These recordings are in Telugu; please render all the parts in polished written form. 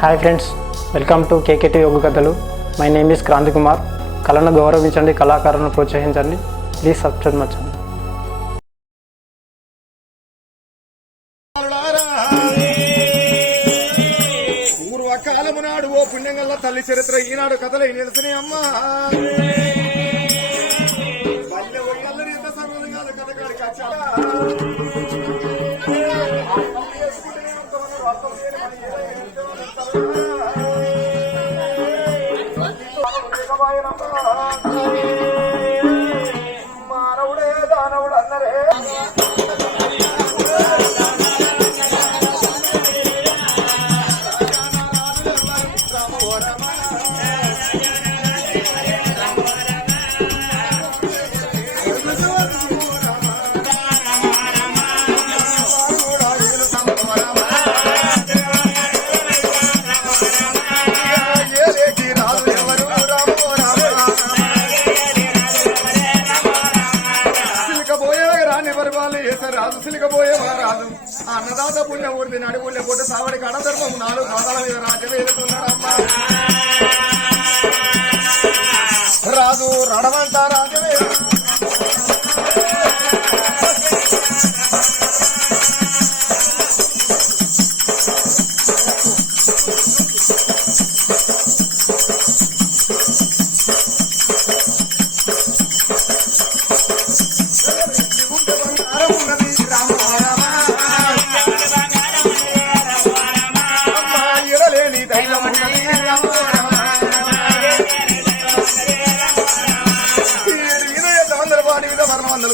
Hi friends, welcome to KKT యోగ కథలు. My name is Kranthi Kumar. కళను గౌరవించండి, కళాకారులను ప్రోత్సహించండి. Please subscribe my channel. పూర్వకాలము నాడు ఓ పుణ్యంగల్ల తల్లి చరిత్ర ఈనాడు కథలై నిలిసినాయి అమ్మా. పల్లె ఒయ్యల్లని ఎంత సమయం కాదు కథ కాడికి వచ్చాడా. మానవుడే దానవుడు అన్నరే. రాజు సిలికపోయే రాజు అన్నదాత పుణ్య ఊరిది నడుపుల్య కొట్టు సావడి కడధర్మం 4 పాదాల మీద రాజవేలుతున్నాడమ్మా. రాజు రడవంట రాజవేలు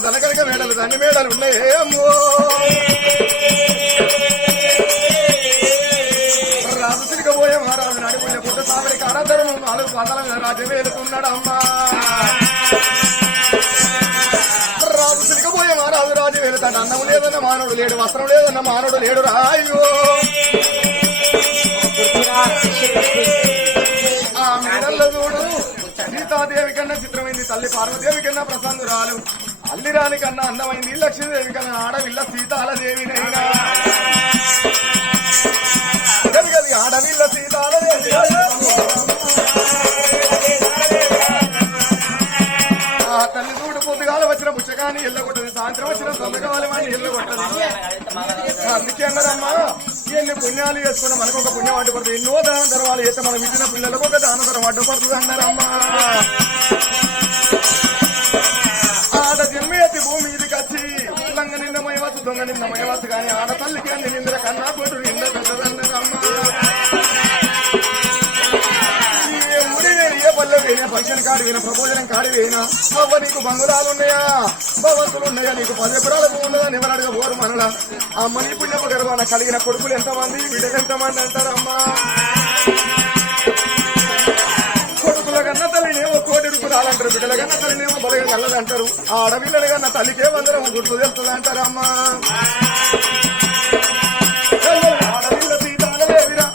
తనకనక మేడలు దాన్ని మేడలు ఉన్నాయి అమ్మో. రాజు సిలికపోయే మహారాజు నడిపుల్య పుట్ట సావడి కాడధర్మం 4 పాదాల మీద రాజవేలుకున్నాడు అమ్మా. రాజు సిలికపోయే మహారాజు రాజు వెళుతాడు. అన్నం లేదన్న మానవుడు లేడు, వస్త్రం లేదన్న మానవుడు లేడు. రాయో ఆ మేడల్లో చూడు సీతాదేవి కన్నా చిత్రమైంది, తల్లి పార్వదేవి కన్నా ప్రసన్నురాలు, అల్లిరాని కన్నా అందమైంది లక్ష్మీదేవి కన్నా ఆడవిల్ల సీతాలదేవినైనా. ఆడవిల్ల సీతాలదేవి ఆ తల్లి చూడు పొద్దుగాల వచ్చిన పుచ్చకాని ఎల్లగొట్టది, సాయంత్రం వచ్చిన సొంతకాలం అని ఎల్లగొట్టది. అందుకే అన్నారమ్మా, ఎన్ని పుణ్యాలు చేసుకున్నా మనకు ఒక పుణ్యం అడ్డుపడుతుంది, ఎన్నో దాన ధర్మాలు అయితే మనం ఇచ్చిన పిల్లలకు ఒక దాన ధర్మం అడ్డుపడుతుంది అన్నారమ్మా. ఆడ జన్మ ఎత్తి భూమి ఇదికి వచ్చి లంగ నిన్న మయవచ్చు దొంగ నిన్న మయవచ్చు కానీ ఆడతల్లికి అన్ని నిందర కన్నా కొడు నింద పెద్దదన్నరమ్మా. ఏ ఊరి వేరు, ఏ పల్లె వేయినా, ఫంక్షన్ కాడి వేయినా, ప్రపోజనం కాడి వేయినా, అవ్వ నీకు బంగుళాలు ఉన్నాయా, భవంతులు ఉన్నాయా, నీకు 10 ఎకరాలకు ఉన్నదా నివరాడుగా పోరు మనలా. అమ్మ నీ పుణ్యపు గర్భాన కలిగిన కొడుకులు ఎంతమంది, బిడ్డలు ఎంతమంది అంటారమ్మా. కొడుకుల కన్నా తల్లినేమో 1 కోటి రూపాయలంటారు, బిడ్డల కన్నా తల్లినేమో బలగా కల్లదంటారు, ఆడపిల్లల కన్నా తల్లికే 100 గుర్తు తెలుస్తుంది అంటారమ్మా. ఆడపిల్ల సీతాలదేవిరా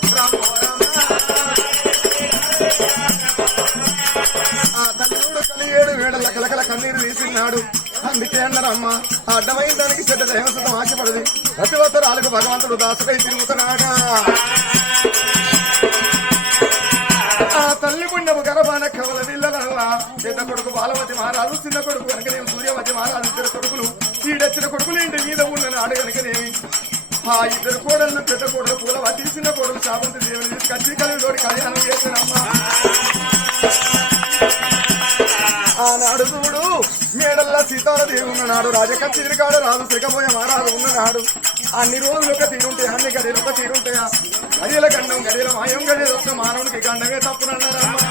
ఆ తల్లిడు కలిగేడు వేడల కలకల కన్నీరు తీసినాడు. అందుకే అన్నారమ్మా, ఆ అడ్డమైన దానికి చెడ్డ దేవసతం ఆశపడది, ప్రతివత్తరాలకు భగవంతుడు దాసుకై తిరుగుతున్నాడా. ఆ తల్లి పుణ్యము గర్భాన కవల దిల్లలల్లా పెద్ద కొడుకు బాలవతి మహారాజు, చిన్న కొడుకు కనుకనేమి సూర్యవతి మహారాజు, 2 కొడుకులు. ఈడొచ్చిన కొడుకులు ఇంటి మీద ఉన్న నాడు కనుకనేమి ఆ 2 కోడళ్ళు, పెద్ద కోడలు పూలవతి, చిన్న కోడలు శాపంతి దేవుని తీసుకొచ్చి కలిలోడి కళ్యాణం చేసినమ్మా. ఆనాడు చూడు మేడల్లా సీతాలదేవి ఉన్ననాడు, రాజకచ్చిరికాడు రాజు సిలికపోయే మహారాజు ఉన్ననాడు. అన్ని రోజులు ఒక తీరుంటాయా, అన్ని గడియలు ఒక తీరుంటాయా, గడియల గండం గడియల మాయం గడియలు వస్తే మానవునికి గండమే తప్పునన్నారమ్మా.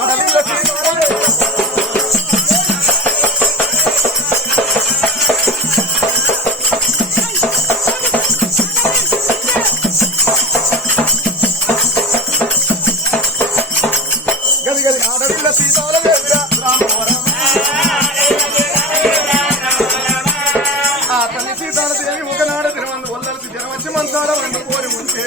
ఆడవిల్ల గది గది ఆడవిల్ల సీతాలదేవిరా ఆ తల్లి సీతాలదేవి ఒకనాడు తిరుమందు వల్లరికి జనం వచ్చి మంచాల వండుకోని ఉంటే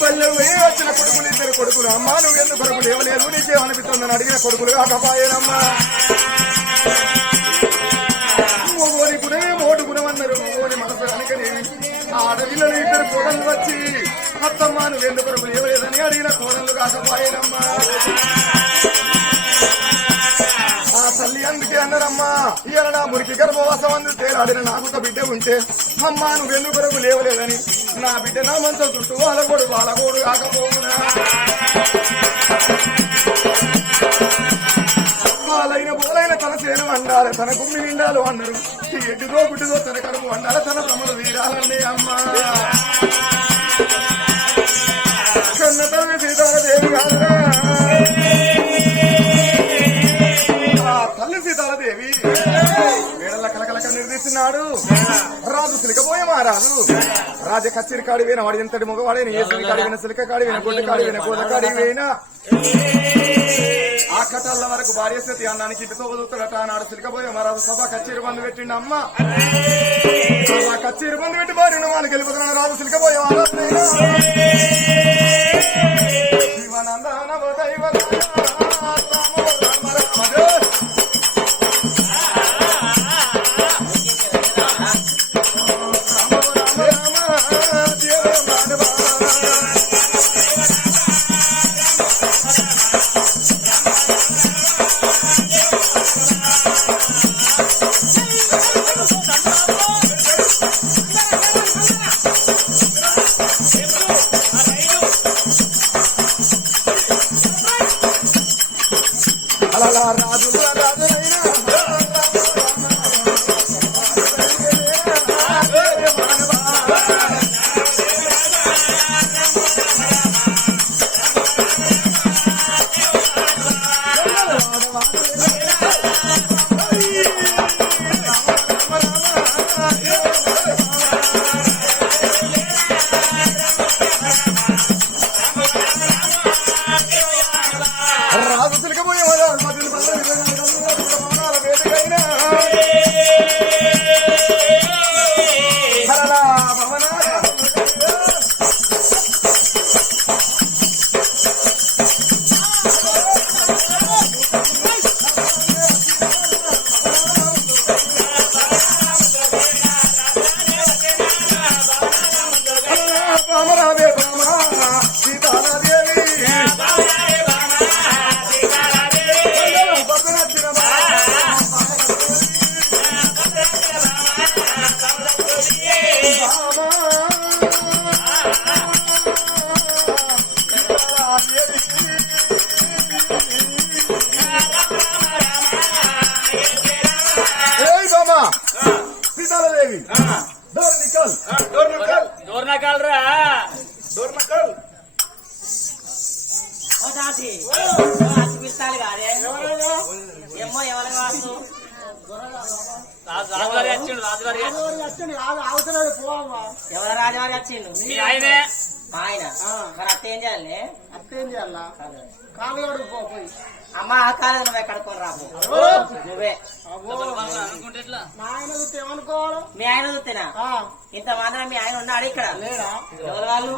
పల్లె వచ్చిన కొడుకులు 2 కొడుకులు. అమ్మా నువ్వు ఎందుకు కొడుకులు ఇవ్వలేదు, నీకేమనిపిస్తుందని అడిగిన కొడుకులు కాకపాయేనమ్మా. మొగోని గుణమే మోటు గుణం అన్నారు, మొగోని మనసు కనుకనేమి ఆడపిల్లలు ఇద్దరు కోడళ్ళు వచ్చి అత్తమ్మ నువ్వెందుకు కొరకు లేవలేదని అడిగిన కోడళ్ళు కాకపోయేనమ్మా. ఆ తల్లి అందుకే అన్నారమ్మా, ఇవాళ నా మురికి గర్భవాసం అందు తేలాడిన నాకు ఒక బిడ్డ ఉంటే అమ్మా నువ్వెందుకు కొరకు లేవలేదని నా బిడ్డ నా మంచం చుట్టూ వాళ్ళగోడు కాకపోవునా. వాళ్ళైన పోలైన తన చేను వండాలి, తన గుమ్మి నిండాలు అన్నారు. ఎడ్డుదో గుడ్డుదో తన కడుపు వండాలి, తన తమ్ముడు వీరాలనే అమ్మా. కన్న తల్లి సీతాలదేవి కాదురా, తల్లి సీతాలదేవి మేడల కలకలక నిర్దేశిస్తున్నాడు. రాజు సిలికపోయే మహారాజు రాజ కచ్చిరి కాడి పోయిన వాడు ఎంతటి మగవాడైన ఏసుని కాడి పోయిన సిలిక కాడి పోయిన గొడ్డ కాడి పోయిన గోద కాడి పోయినా ఆ కథల వరకు భార్య స్థితి అన్నానికి ఇటుతో వదులుతాడట. నాడు సిలికపోయే మహారాజు సభ కచ్చేరు బంధు పెట్టిండి అమ్మ. సభ కచ్చేరు బంధు పెట్టి భార్యను వాళ్ళకి వెళ్ళిపోతున్నాడు. రాజు సిలికపోయే మహారాజు అలా రాజు రాజు తిరగబోయే వేటకైనా సీతాలదేవి ఏమో ఎవరి వాసు ఎవరు రాజవారి వచ్చిండు ఆయన మరి అత్త ఏం చేయాలి? అమ్మ ఆ కాలేదు నువ్వే కడుక్కొని రాబో నువ్వే మీ ఆయన చూస్తేనా ఇంత మాత్రం మీ ఆయన ఉన్నాడు ఇక్కడ ఎవరు వాళ్ళు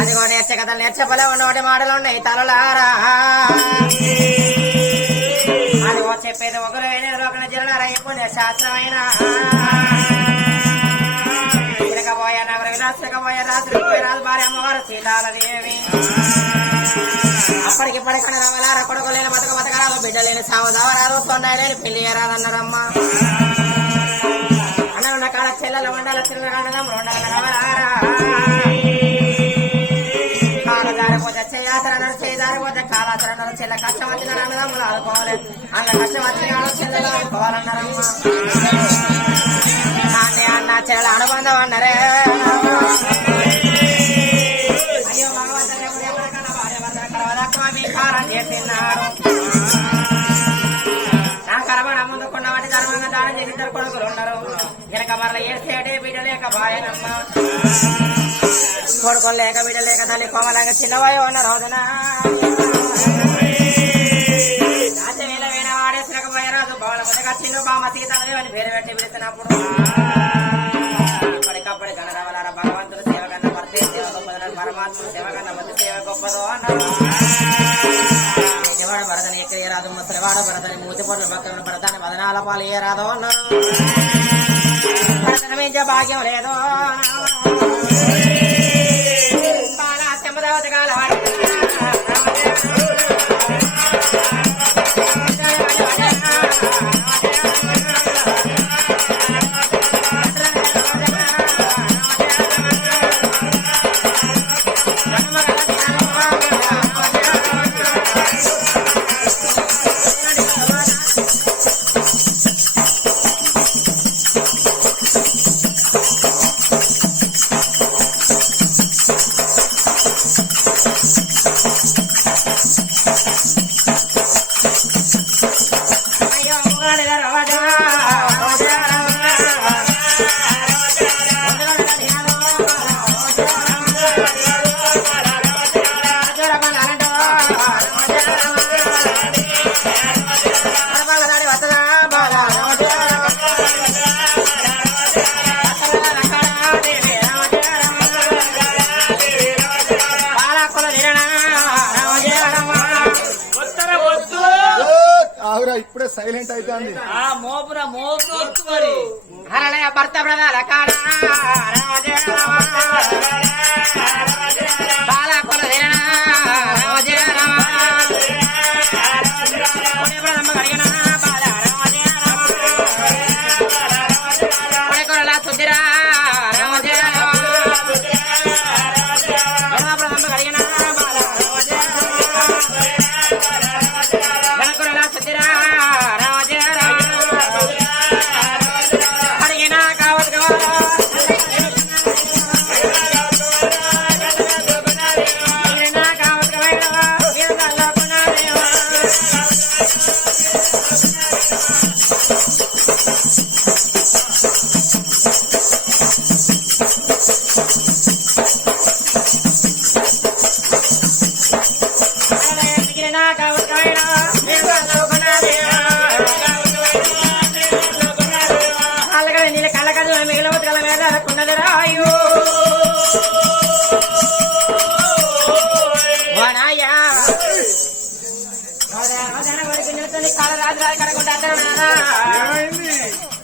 అదిగో నేర్చే కథలు నేర్చపలే ఉన్నోటి మాటలు ఉన్నాయి తలలారా అదిగో చెప్పేది ఒకరు ఒకరి జిల్లారా ఇప్పుడు శాస్త్రమైన తిరగబోయే నగర విలాసకపోయే రాత్రి రాజు భార్య అమ్మవారు సీతాలదేవి అప్పటికిప్పటికన్నా రావాలారా కొడుకు లేని బతకరాదు బిడ్డ లేని సావదావరాదు తొండై లేని పెళ్లి రాదన్నారమ్మా అన్న కాడ చెల్లెల వండాల తిరుగుదం రెండాల రావాలారా కాల జారిపోతే చేయాసరన్నారు చేయి జారిపోతే కాలాసరన్నారు నాడు చెల్ల కష్టం వచ్చిన అన్నదమ్ములు ఆడుకోవాలి అన్న కష్టం వచ్చిన నాడు చెల్లెలు ఆడుకోవాలన్నారమ్మా నాన్న అన్న చెల్ల అనుబంధం అన్నారే అయ్యో భగవంతుడే ఎవరికన్నా భార్య భర్త కలవదక్కువ మీ కాలం చేసినాడు నా కరమణ ముందుకున్న వాటి ధర్మంగా దాని చేసి ఇద్దరు కొడుకులు ఉన్నారు వెనక మరల ఏడ్చేటే బిడ్డ లేక బాయనమ్మ కొడుకులు లేక బిడ్డ లేక తల్లి కోమలంగా చిన్నవాయో ఉన్న రోజున రాజవేళ వేణ వాడేసినకపోయే రాజు భవన ముందుగా చిన్న బామ సీతలు అని పేరు పెట్టి పిలుస్తున్నప్పుడు ఇప్పటికప్పటి గణరావలార భగవంతుడు సేవ కన్నా భర్తే సేవ గొప్పదన్నారు పరమాత్ముడు సేవ కన్నా మధ్య సేవ గొప్పదో అన్నారు నిజవాడు భరతని ఎక్కడ రాదు ముసలివాడు భరతని మూతిపోట్ల భక్తుడు భరతాన్ని వదనాల పాలు ఏ రాదో అన్నారు భరతను మించే భాగ్యం లేదో బాలా చెమదవతి కాలవాడు ఇప్పుడే సైలెంట్ అవుతుంది భర్త ప్రధాన కాడ బాలకుల కడిగిన సుద్దిరా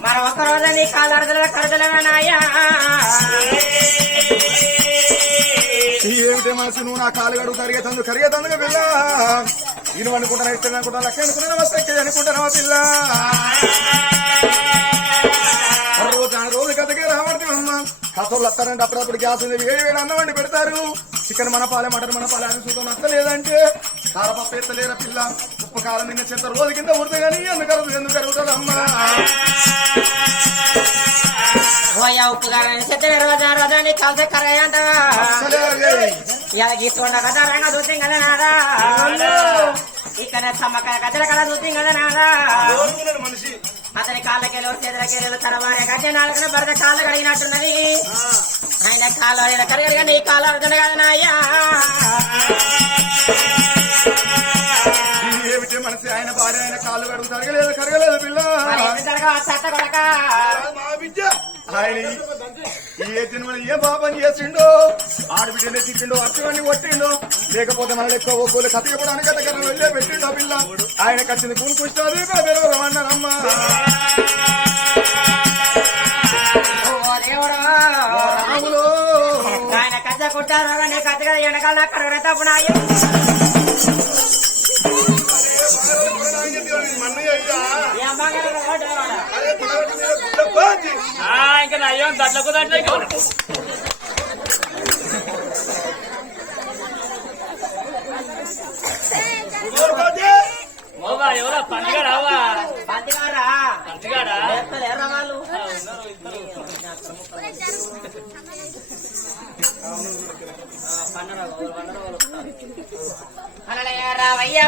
మరి ఒక్క రోజు నీ కాలు కడతలేనాయా ఏమిటే మనసు నువ్వు నా కాలు గడువు కరిగేతందుకు పిల్ల నేను అనుకుంటాను ఇస్తే అనుకుంటా లెక్క అనుకున్నాను వస్తే అనుకుంటాను పిల్ల రోజు కథకే రావడతాం అమ్మ కథలు వస్తారంటే అప్పుడప్పుడు గ్యాస్ ఉంది వేడి అన్నం వండి పెడతారు చికెన్ మన పాలే మటన్ మన పాలే అని చూద్దాం నచ్చలేదంటే కారపప్పు ఎత్తలేరా పిల్ల ఉప్పు కాలం నిన్న చెత్త రోజు కింద ఉడతా కానీ ఎందుకు కరుగుతుంది అమ్మా ఉప్పు కాలం చెత్త కలిసి కరగా అంట గీసుకోండి కదా రంగా చూసాం కదా నాదా ఇక్కడ సమ్మకాయ కథల కథ చూసాం కదా నాదా మనిషి అతని కాళ్ళకెళ్ళు చేతులకెళ్ళు తన భార్య కట్టే నాలుగు భర్త కాళ్ళు కడిగినట్టున్నది ఆయన కాళ్ళు కరగడిగా నీ కాళ్ళు అడుగుతుంది కదా నాయ్యా ఏమిటి మనసి ఆయన భార్య ఆయన కాళ్ళు కడుగు కరగలేదు పిల్ల చట్ట కొడక విద్య ఆయన ఏ జన్మని ఏ పాపని చేసిండో ఆడబిడ్డలే తిట్టిండో అర్థాన్ని కొట్టిండో లేకపోతే మన ఎక్కువ ఒక్కరు కతికపోవడానికి దగ్గర వెళ్ళే పెట్టిండో పిల్ల ఆయన కచ్చింది కూనుకుంటుంది అన్నారమ్మా రాములు ఆయన కచ్చ కొట్టారు నీ కచ్చ కదా వెనకాల అక్కడ తప్పుడు ఇంకా అయ్యో దట్లకు దట్లకి గోరుగా పండుగ రావా పంతిగారా పండుగాడా ఎర్ర వాళ్ళు రావయ్య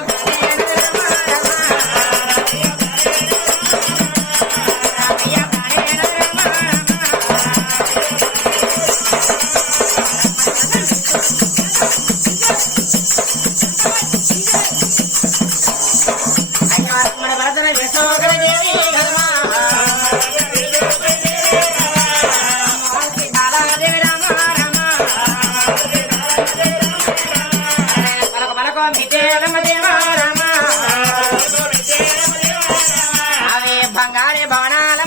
మన భరతన విశ్వదేవి అవి బంగారు భవనాల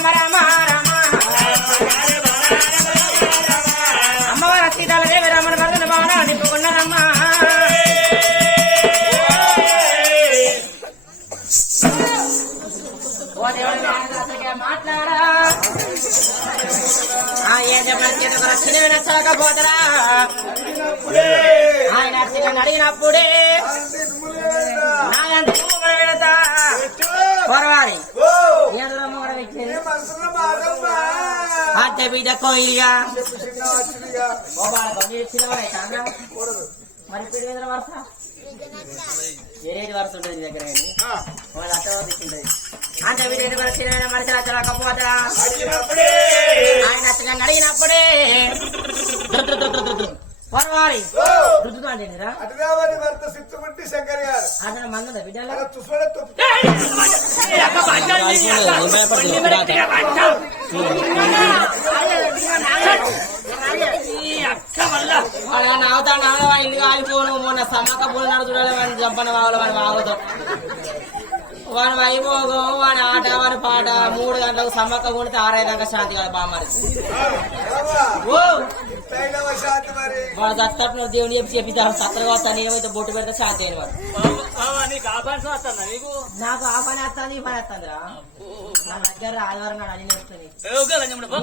అమ్మవారి సీతాల దేవి రమణ భరతన భవన నింపుకున్నారమ్మా మాట్లాడా ఏం చెప్పిన చాకపోతరా ఆయన అడిగినప్పుడే పొరవారి అంటే బిడ్డ కోయిలిగా మరి పిడి వరుస ఏరేది వరుస ఉంటుంది నీ దగ్గర వాళ్ళు అట్ట ఉంటుంది అంటే బిడ్డ చిన్న మనిషి నచ్చకపోతరా ఆయన అడిగినప్పుడే పొరవారి రుద్దుతాండిరా శంకర్ గారు అతను మంద బిడ్డలో నావుతా నావా ఇల్లు కాలిపోను మొన్న సమ్మక్క పూలు చూడాలి వాడిని చంపన వాడు వాడి వాగుతాం వాడి వైభోగం వాడి ఆట వాడి పాట 3 గంటలకు సమ్మక్క కొడితే 6 దాకా శాంతి కదా బామ్మారి వాడు దత్తను దేవుని చెప్పి సత్తగా వస్తాను ఏమైతే బొట్టు పెడితే శాంతి అయిన వాడు నాకు ఆ పని వస్తుంది ఈ పని వస్తుందిరా నా దగ్గర ఆదివారం నాడు అన్ని వస్తుంది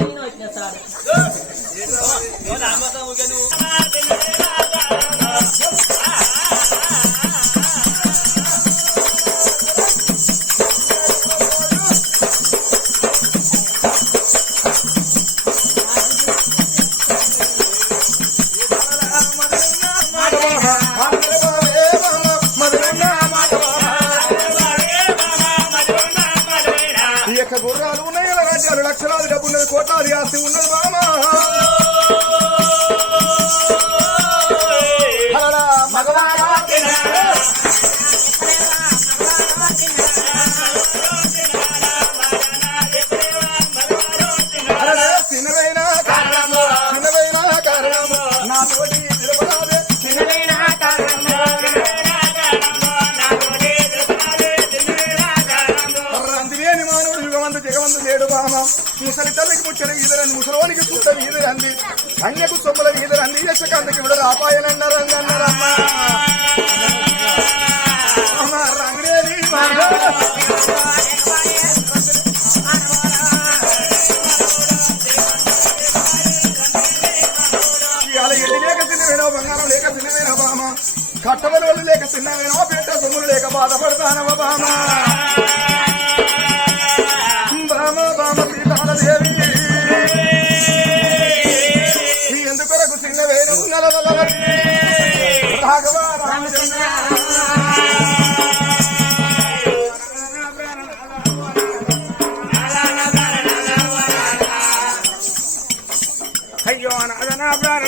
నేను వచ్చిన సార్ గుర్రాలు ఉన్నాయి రాజ్యాలు లక్షలాది డబ్బు ఉన్నది కోట్లాది ఆస్తి ఉన్నది బామా చిన్నదైనా కారణము నా తోటి జగవంతు లేడు బామ ముసలి తల్లికి ముచ్చని ఈదరంది ముసలోనికి చూడ ఈదరంది అన్యకు సొమ్ముల ఈదరంది యశకాంతకి విడ రాపాయనన్నారమ్మా రంగేది ఇవాళ ఎల్లి లేక తిన్నవేనో బంగారం లేక తిన్నవేనో బామ కట్టవల వాళ్ళు లేక తిన్నవేనో పేట సొమ్ములు లేక బాధపడతానవ బామ సీతాలదేవి ఎందుకొరకు చిన్న వేణు రాఘవ రామచంద్ర అయ్యో నాదనా ప్రాణ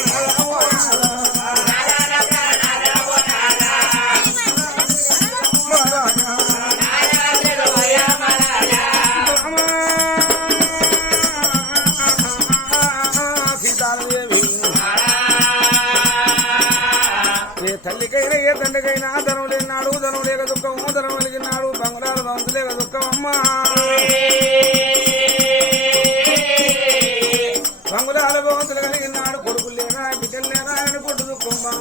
తల్లికైనా ఏ తండ్రికైనా ధనం లేనాడు ధనం లేక దుఃఖము ధనం కలిగినాడు బంగారు భవంతు లేక దుఃఖమమ్మా బంగుళాల భవంతులు కలిగినాడు కొడుకులు లేనా బిడ్డలు లేనా ఆయన కొట్టు దుఃఖమ్మా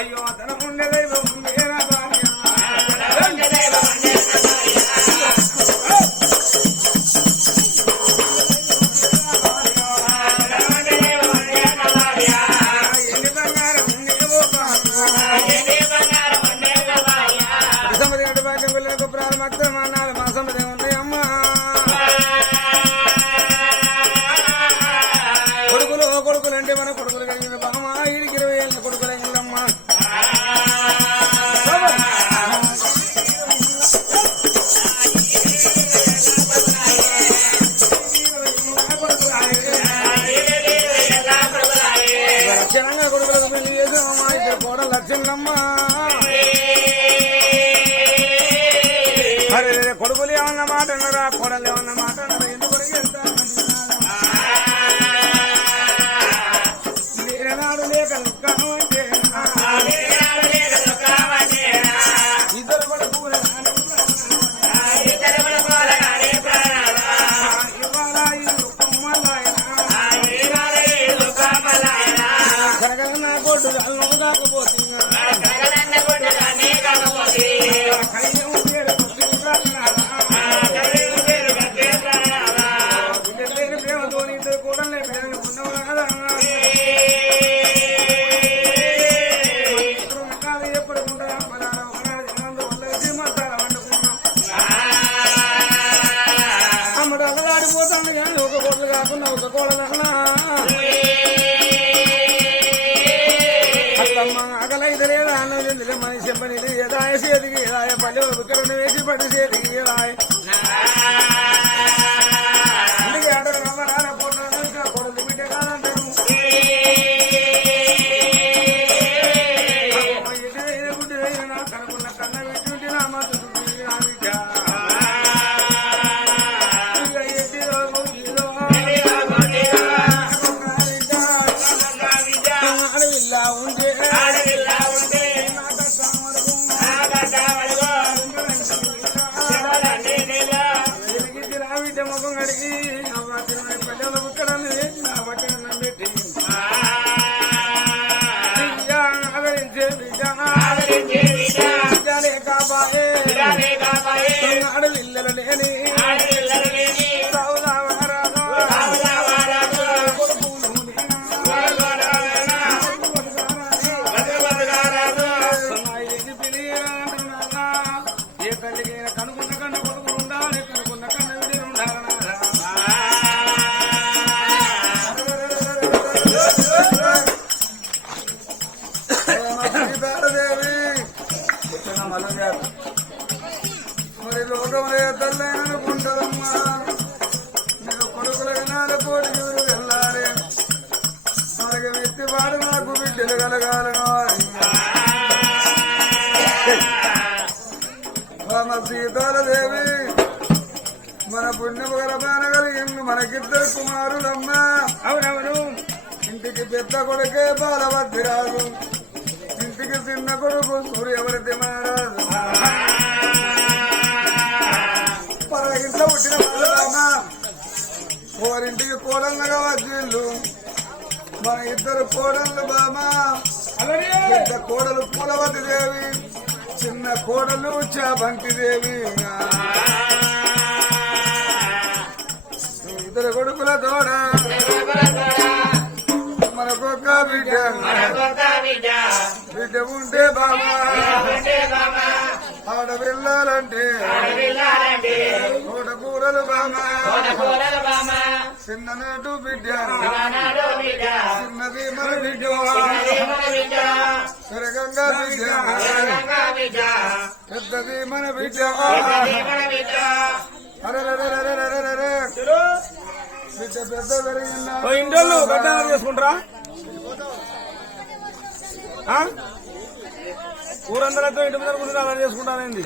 అయ్యో ధనం ఉండే దైవం ఉండేనా ఎన్ని బంగారం అరే కొడుకులు ఏమన్న మాట అన్నారా కొడలు ఏమన్న మాట అన్నారా ఎందుకు నాడు లేక ఇద్దరు కొడుకులు మనిషి పని ఏదాయ చేతికి ఏదాయ పల్లె వికరణ వేసి పడి చేతికి ఏదాయ అందుకే ఆటలు రమ్మరాన పొట్ట కొడలు బిడ్డ కాదంటారు గుడ్డి నా కనుకున్న కన్న పెట్టి నా మద్దతు అడవిల్లా ఉంటే ముఖం కడిగి పల్లెలు ఉక్కడాన్ని వేసి నా బట్టను పెట్టి ఆదరించే కాబాయే అడవిల్లల లేని ఏ తల్లికైనా కనుకున్న కన్న కొడుకులు ఉండాలి కనుకున్న కన్న విడిని ఉండాలి మరి లోకంలో తల్లైన అనుకుంటారమ్మా నేను కొడుకుల వినాలి కోడి చూరు వెళ్ళాలి మనకి వ్యక్తివాడు నాకు బిడ్డలు కలగాలను సీతాలదేవి మన పుణ్యము గలపాన కలిగింది మనకిద్దరు కుమారులమ్మా అవునవును ఇంటికి పెద్ద కొడుకే బాలభద్రాజు ఇంటికి చిన్న కొడుకు సూర్యవర్తి మహారాజు ఇంట్లో పుట్టిన బాలమ్మ ఓరింటికి కోడళ్ళగా వచ్చిండు మన ఇద్దరు కోడళ్ళు బామా పెద్ద కోడలు పూలవతి దేవి చిన్న కోడలు చాబంతి దేవి ఇద్దరు కొడుకుల తోడ మనకొక్క బిడ్డ బిడ్డ ఉంటే బాబా ఆడపిల్లాలంటే తోటకూరలు బామా చిన్ననాడు బిడ్డ చిన్నది మన బిడ్డ సరగంగా బిడ్డ పెద్దది మన బిడ్డ అరే బిడ్డ పెద్ద పెరిగిందా ఇంట్లో గడ్డ చేసుకుంటారా ఊరందరితో ఇంటి మీద కూడా అలా చేసుకుంటానండి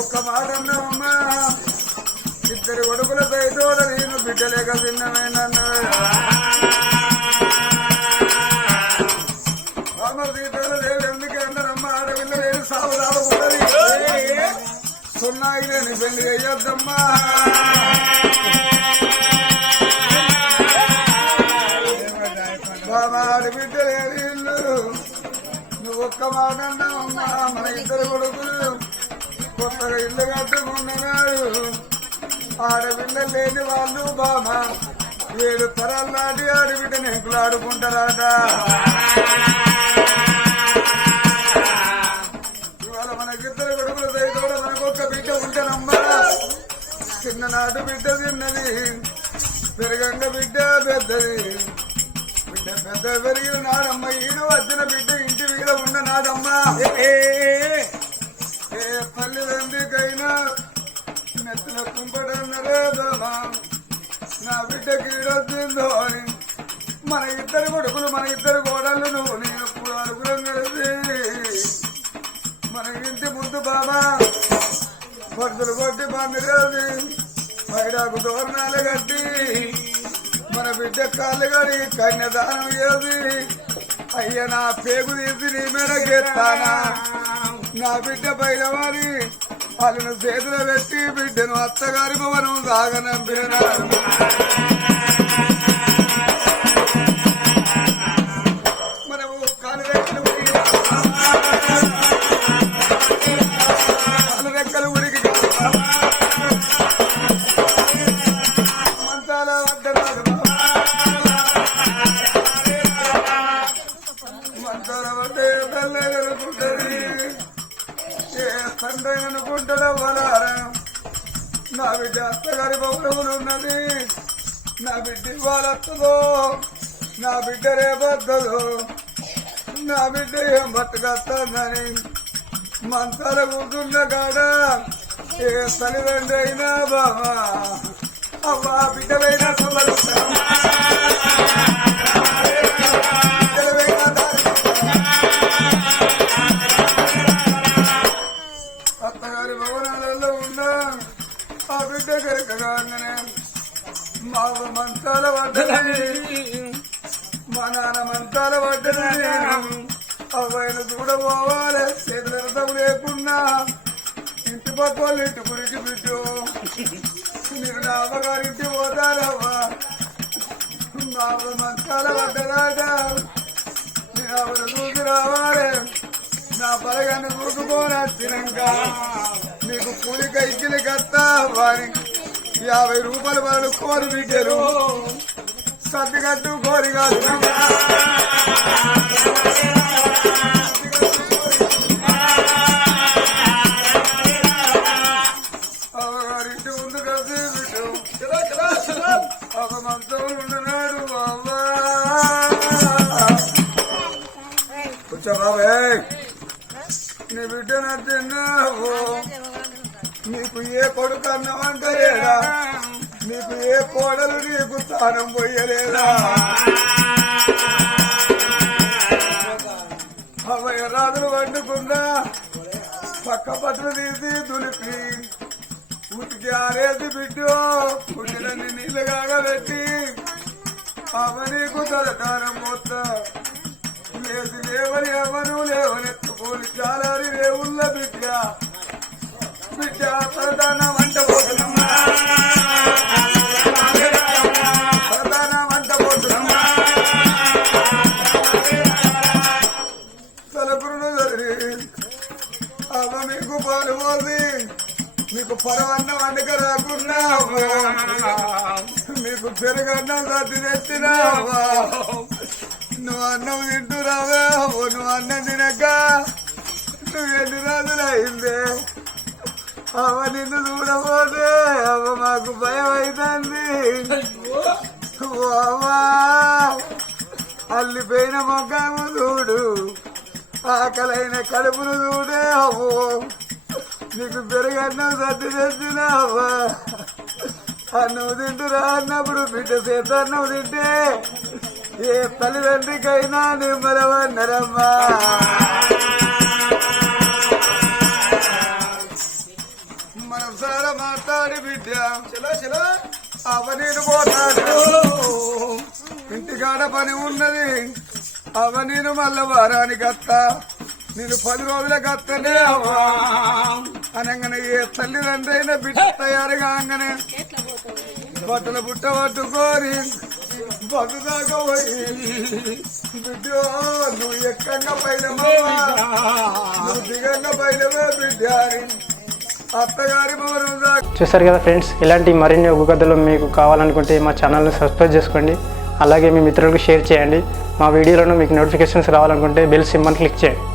ఒక్క మాట అమ్మా ఇద్దరు కొడుకులతో తోడ నేను బిడ్డలేక చిన్నమైన దేవుడు ఎందుకే అన్నారమ్మా ఆడపిల్ల లేదు సాగు రావకూడదు సున్నాయి లేని పెళ్లి అయ్యొద్దమ్మా ఆడబిడ్డ లేదు ఇల్లు నువ్వు ఒక్క మాట అన్నావమ్మా మన ఇద్దరు కొడుకులు కొత్తగా ఇల్లు కట్టుకున్నాడు ఆడపిల్ల లేని వాళ్ళు బామా 7 తరాల నాటి ఆడబిడ్డ నెంకులు ఆడుకుంటారట ఇవాళ మనకిద్దరు కొడుకులు దయతోడ మనకొక్క బిడ్డ ఉంటేనమ్మా చిన్ననాటి బిడ్డ చిన్నది పెరగంగ బిడ్డ పెద్దది బిడ్డ పెద్ద పెరిగిన నాడమ్మ ఈడు వచ్చిన బిడ్డ ఇంటి మీద ఉన్న నాడమ్మా తల్లిదండ్రికైనా నెత్తిన కుంపడన్నరే బాబా నా బిడ్డ కీడొచ్చిందో అని మన ఇద్దరు కొడుకులు మన ఇద్దరు కోడళ్ళు నువ్వు నేను ఇప్పుడు అనుకులం కలిసి మన ఇంటి ముందు బాబా పడుతులు కొట్టి పందిరేది పైడాకు దోరణాలు కట్టి మన బిడ్డ కాళ్ళు కడి కన్యదానం చేసి అయ్య నా పేగు తీసి నీ మీద గెత్తానా నా బిడ్డ పైన వారి వాళ్ళను చేతులు పెట్టి బిడ్డను అత్తగారి భవనం సాగనంపిన మనము కాలు రెక్కలు ఉడికి మంచాల వద్ద మంచాల వద్ద తల్లే అనుకుంటుంది ఏ తండ్రి అనుకుంటాడో వలారా నా బిడ్డ అత్తగారి భవనములు ఉన్నది నా బిడ్డ వాళ్ళొస్తుందో నా బిడ్డ రేపొద్దదో నా బిడ్డ ఏం బతుకొస్తుందని మంచాల కూర్చున్న కాడ ఏ తల్లిదండ్రి అయినా బాబా అవ్వా బిడ్డలైనా అత్తగారి భవనాలలో ఉన్నా ఆ బిడ్డ కరెక్ట్గానే మా మంచాల పడ్డదని మా నాన్న మంచాల పడ్డదని అవ్వైన చూడబోవాలి చేతులర్థం లేకున్నా ఇంటి పక్క వాళ్ళు ఇంటి గురికి బిడ్డు నేను నా అమ్మగారింటి పోతానవ్వా మా మంచాల పడ్డదాట నేను ఆవిడ చూసి రావాలి నా పలగాన్ని చూసుకోనొచ్చినాక నీకు కూలిక ఇచ్చిన కత్తా వారి 50 రూపాయలు వాళ్ళు కోరి బిడ్డలు సర్దిగట్టు కోరి కాదు అవగారింటి ముందు కలిసి బిడ్డు ఒక మంచం ఉండనాడు బాబా కూర్చో బాబాయ్ నీ బిడ్డ నచ్చిన్నావు నీకు ఏ కొడుకు అన్నమంటలేదా నీకు ఏ కోడలు నీకు స్థానం పోయలేదా అవయ్య రాజులు వండుకున్నా పక్క పట్టులు తీసి దులిపి ఉతికి ఆరేసి బిడ్డు పుట్టినన్ని నీళ్లు కాగబెట్టి అవ నీకు తలకారం పోతా లేచి లేవని ఎవరు లేవనెత్తుకోని చాలారి రేవుల్ల బిడ్డ బిడ్డ ప్రధాన వంట పోతున్నమ్మా ప్రధాన వంట పోతున్నమ్మా తలపురును చదివి అవ మీకు పాలు పోసి మీకు పరవన్నం వండుక రాకున్నా మీకు పెరుగన్నం సర్ది తెచ్చినావా నువ్వు అన్నం తింటున్నావా నువ్వు అన్నం తినక నువ్వు ఎన్ని రోజులు అయిందే అవ నిన్ను చూడబోతే అవ మాకు భయం అవుతుంది అవ్వా అల్లిపోయిన మొగ్గము చూడు ఆకలైన కడుపును చూడే అవ్వో నీకు పెరుగన్నం సర్ది తెచ్చినావా అన్నం తింటురా అన్నప్పుడు బిడ్డ చేత అన్నం తింటే ఏ తల్లిదండ్రికైనా నిమ్మలమన్నరమ్మా మనసార మాట్లాడి బిడ్డ అవ నేను పోతాడు ఇంటికాడ పని ఉన్నది అవ నేను మళ్ళా వారానికి అత్తా నేను 10 రోజులకు అత్తనే అవ్వా అనగానే ఏ తల్లిదండ్రి అయినా బిడ్డ తయారు కాగానే బట్టల బుట్ట పట్టుకోని బస్సు దాకా పోయి బిడ్డ నువ్వు ఎక్కంగా పైనమా నువ్వు దిగంగా పైనవే బిడ్డ అని అత్తగారి భవనం దాకా. చూసారు కదా ఫ్రెండ్స్, ఇలాంటి మరిన్ని ఒగ్గు కథలు మీకు కావాలనుకుంటే మా ఛానల్ని సబ్స్క్రైబ్ చేసుకోండి. అలాగే మీ మిత్రులకు షేర్ చేయండి. మా వీడియోలను మీకు నోటిఫికేషన్స్ రావాలనుకుంటే బెల్ సింబల్ క్లిక్ చేయండి.